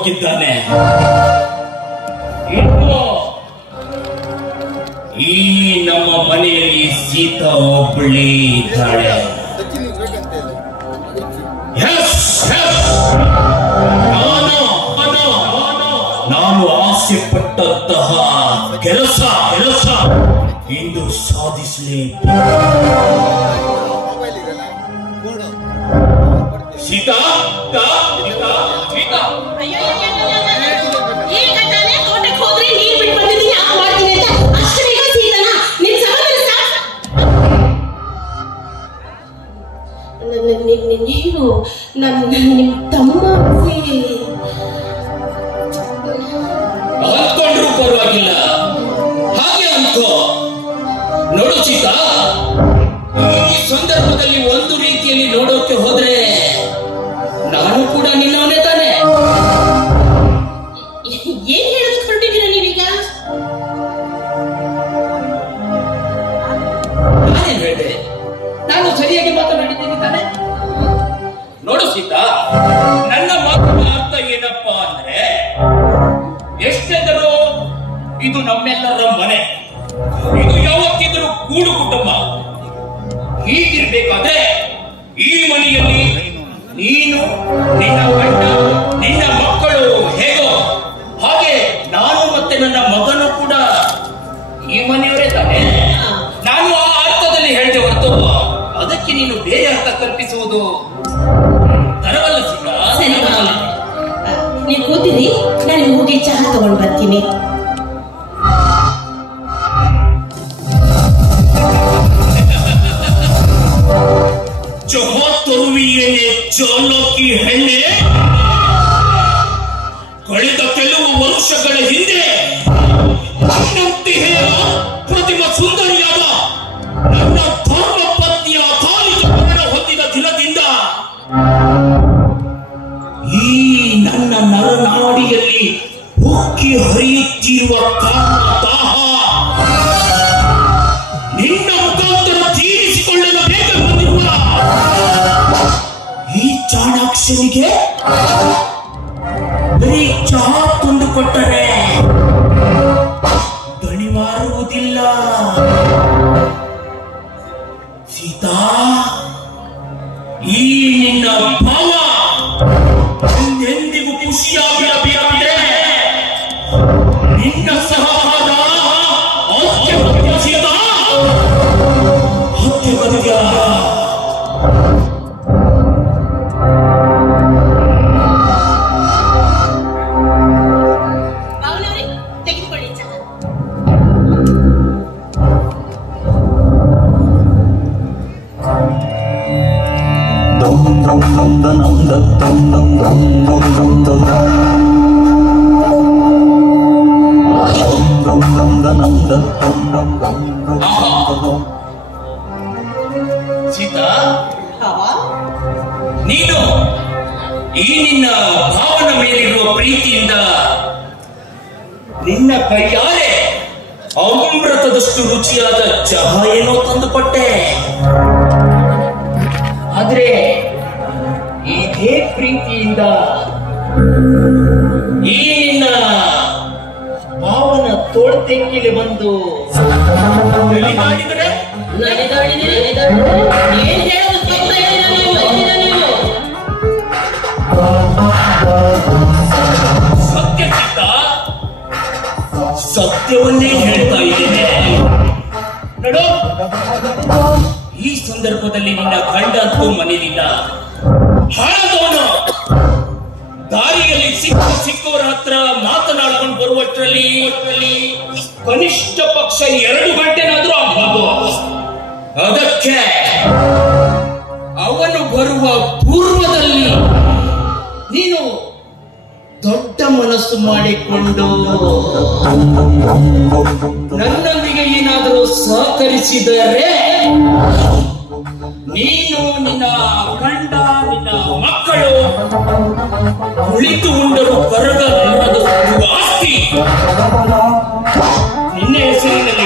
ಹೋಗಿದ್ದಾನೆ. ಇನ್ನು ಈ ನಮ್ಮ ಮನೆಯಲ್ಲಿ ಸೀತಾ ಒಬ್ಬಳೇ ಇದ್ದಾಳೆ. ನಾನು ಆಸೆ ಪಟ್ಟಂತಹ ಕೆಲಸ ಇಂದು ಸಾಧಿಸಲೇಬೇಕು. ಸೀತಾ ನೀನು ನಿಮ್ಮ ತಮ್ಮ ಅಂದ್ಕೊಂಡ್ರು ಪರವಾಗಿಲ್ಲ, ಹಾಗೆ ಅಂದ್ಕೋ. ನೋಡು ಸೀತಾ, ಈ ಸಂದರ್ಭದಲ್ಲಿ ಒಂದು ರೀತಿಯಲ್ಲಿ ನೋಡೋಕೆ ಹೋದ್ರೆ ನಾನು ಕೂಡ ನಿನ್ನವನೇ ತಾನೆ. ಏನ್ ಹೇಳಿದ್ಕೊಂಡಿದ್ದೀರ ನೀವೀಗ? ನಾನೇನ್ ಹೇಳಿದೆ? ನಾನು ಸರಿಯಾಗಿ ಮಾತನಾಡಿದ್ದೇನೆ ತಾನೆ. ನೋಡು ಸೀತಾ, ನನ್ನ ಮಾತಿನ ಅರ್ಥ ಏನಪ್ಪಾ ಅಂದ್ರೆ, ಎಷ್ಟೆಂದರೂ ಇದು ನಮ್ಮೆಲ್ಲರ ಮನೆ, ಇದು ಯಾವತ್ತಿದ್ರೂ ಕೂಡು ಕುಟುಂಬ. ಹೀಗಿರ್ಬೇಕಾದ್ರೆ ಈ ಮನೆಯಲ್ಲಿ ನೀನು, ನಿನ್ನ ಗಂಡ, ನಿನ್ನ ಮಕ್ಕಳು ಹೇಗೋ ಹಾಗೆ ನಾನು ಮತ್ತೆ ನನ್ನ ಮಗನು ಕೂಡ ಈ ಮನೆಯವರೇ ತಾನೆ. ನಾನು ಆ ಅರ್ಥದಲ್ಲಿ ಹೇಳಿದೆ ಹೊರತು ಅದಕ್ಕೆ ನೀನು ಬೇರೆ ಅರ್ಥ ಕಲ್ಪಿಸುವುದು ತರವಲ್ಲ ಸೀತಾ. ನೀವು ಕೂತಿರಿ, ನಾನು ಹೋಗಿ ಚಹಾ ತಗೊಂಡು ಬರ್ತೀನಿ. ಚಹಾ ತರುವಿಯೇನೆ ಚಾಲಾಕಿ ಹೆಣ್ಣೆ. ಕಳೆದ ಕೆಲವು ವರ್ಷಗಳ ಹಿಂದೆ ನನ್ನಂತೆಯೇ ಪ್ರತಿಮ ಸುಂದರಿಯಾದ ನನ್ನ ಧರ್ಮ ಪತ್ನಿಯ ಅಕಾಲಿಕ ಮರಣ ಹೊಂದಿದ ದಿನದಿಂದ ಈ ನನ್ನ ನರನಾಡಿಯಲ್ಲಿ ಉಕ್ಕಿ ಹರಿಯುತ್ತಿರುವ ಕಾಮದಾಹ ನಿನ್ನ ಮುಖಾಂತರ ತೀರಿಸಿಕೊಳ್ಳಲು ಬೇಗ ಬಂದಿರುವ ಈ ಚಾಣಾಕ್ಷನಿಗೆ ಬರೀ ಚಹಾ ತಂದುಕೊಟ್ಟರೆ ದಣಿವಾರುವುದಿಲ್ಲ. ಸೀತಾ, ಈ ನಿನ್ನ ಭಾವ ಎಂದೆಂದಿಗೂ ಖುಷಿಯಾಗಿರಬೇಕಾದ್ರೆ ನಿನ್ನ ಸಹವಾದ ಅತ್ಯಗತ್ಯ ಸೀತಾ, ಅತ್ಯಗತ್ಯ. ತೆಗೆದುಕೊಳ್ಳಿ ಚಹಾ. ಸೀತಾ, ನೀನು ಈ ನಿನ್ನ ಭಾವನ ಮೇಲಿರುವ ಪ್ರೀತಿಯಿಂದ ನಿನ್ನ ಕೈಯಾರೆ ಅಮೃತದಷ್ಟು ರುಚಿಯಾದ ಚಹಾ ಏನೋ ತಂದುಕೊಟ್ಟೆ. ಆದ್ರೆ ಇದೇ ಪ್ರೀತಿಯಿಂದ ಈ ನಿನ್ನ ಭಾವನ ತೋಳ್ತೆಕ್ಕಿಲೆ ಬಂದು ನಲಿದಾಡಿದರೆ ಸತ್ಯ ಸೀತಾ, ಸತ್ಯವನ್ನೇ ಹೇಳ್ತಾ ಇದ್ದೇನೆ. ನೋಡು, ಈ ಸಂದರ್ಭದಲ್ಲಿ ನಿನ್ನ ಗಂಡ ಅಂತೂ ಮನೆಯಲ್ಲಿಲ್ಲ. ಹಣದವನು ದಾರಿಯಲ್ಲಿ ಸಿಕ್ಕವರ ಹತ್ರ ಮಾತನಾಡ್ಕೊಂಡು ಬರುವಷ್ಟರಲ್ಲಿ ಕನಿಷ್ಠ ಪಕ್ಷ 2 ಗಂಟೆನಾದ್ರೂ ಆಗ್ಬೋದು. ಅದಕ್ಕೆ ಅವನು ಬರುವ ಪೂರ್ವದಲ್ಲಿ ನೀನು ದೊಡ್ಡ ಮನಸ್ಸು ಮಾಡಿಕೊಂಡು ನನ್ನೊಂದಿಗೆ ಏನಾದರೂ ಸಹಕರಿಸಿದರೆ ನೀನು, ನಿನ್ನ ಗಂಡ, ನಿನ್ನ ಮಕ್ಕಳು ಕುಳಿತು ಉಂಡರು ಕರಗಲಾರದಷ್ಟು ಆಸ್ತಿ ನಿನ್ನ ಹೆಸರಿನಲ್ಲಿ